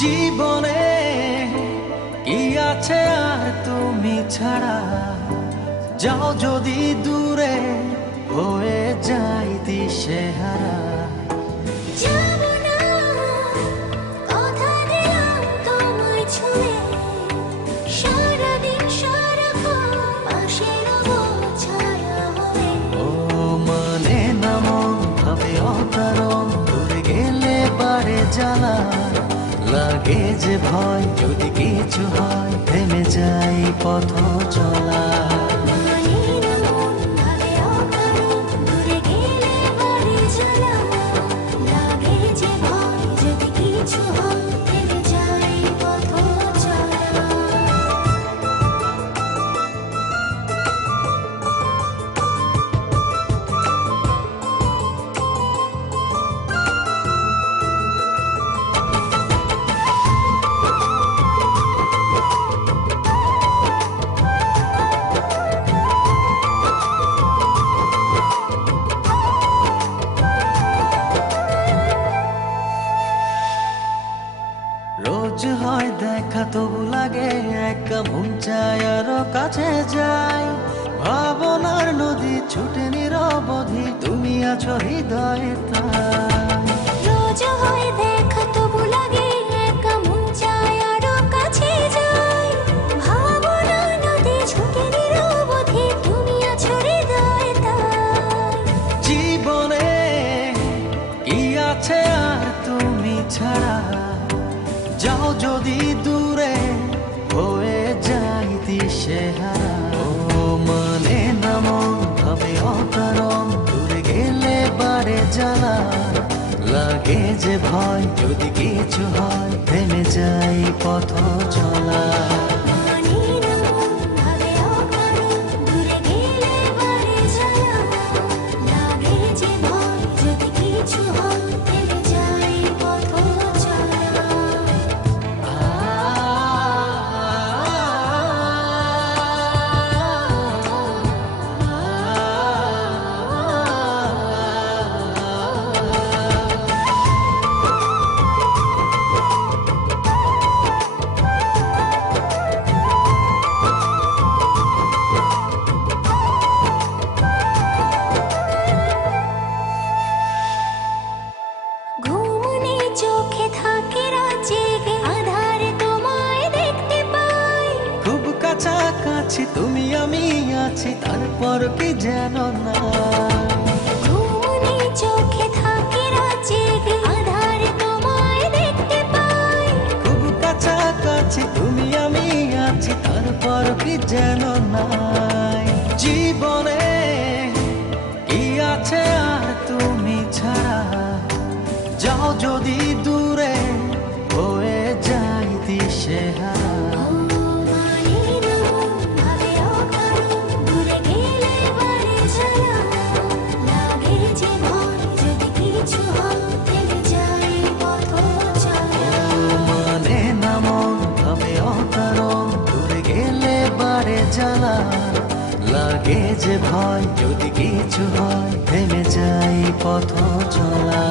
জীবনে কি আছে আর তুমি ছাড়া, যাও যদি দূরে হয়ে যাই দিশেহারা। জ্বালা লাগে যে ভয়, যদি কিছু হয় থেমে যাই পথ চলা। রোজ হয় দেখা তবু লাগে একা, মন চায় আরো কাছে যাই। ভাবনার নদী ছুটে নিরবধি, তুমি আছো হৃদয়ে তাই। রোজ হয় দেখা তবু লাগে একা, মন চায় আরো কাছে যাই। ভাবনার নদী ছুটে নিরবধি, তুমি আছো হৃদয়ে তাই। জীবনে কি আছে আর তুমি ছাড়া, যাও যদি দূরে হয়ে যাই দিশেহারা। ও মানে না মন ভাবে অকারণ, দূরে গেলে বারে জ্বালা লাগে যে ভয়, যদি কিছু হয় থেমে যাই পথ চলা। কাছাকাছি তুমি আমি আছি, তারপর কি যেন না। ঘুমনে চোখে থাকে রাত জেগে, আধারে তোমায় দেখতে পাই। খুব কাছাকাছি তুমি আমি আছি, তারপর কি যেন নাই। জীবনে কি আছে আর তুমি ছাড়া, যাও যদি দূরে হয়ে যাই দিশেহারা। জ্বালা লাগে যে ভয়, যদি কিছু হয় থেমে যাই পথ চলা।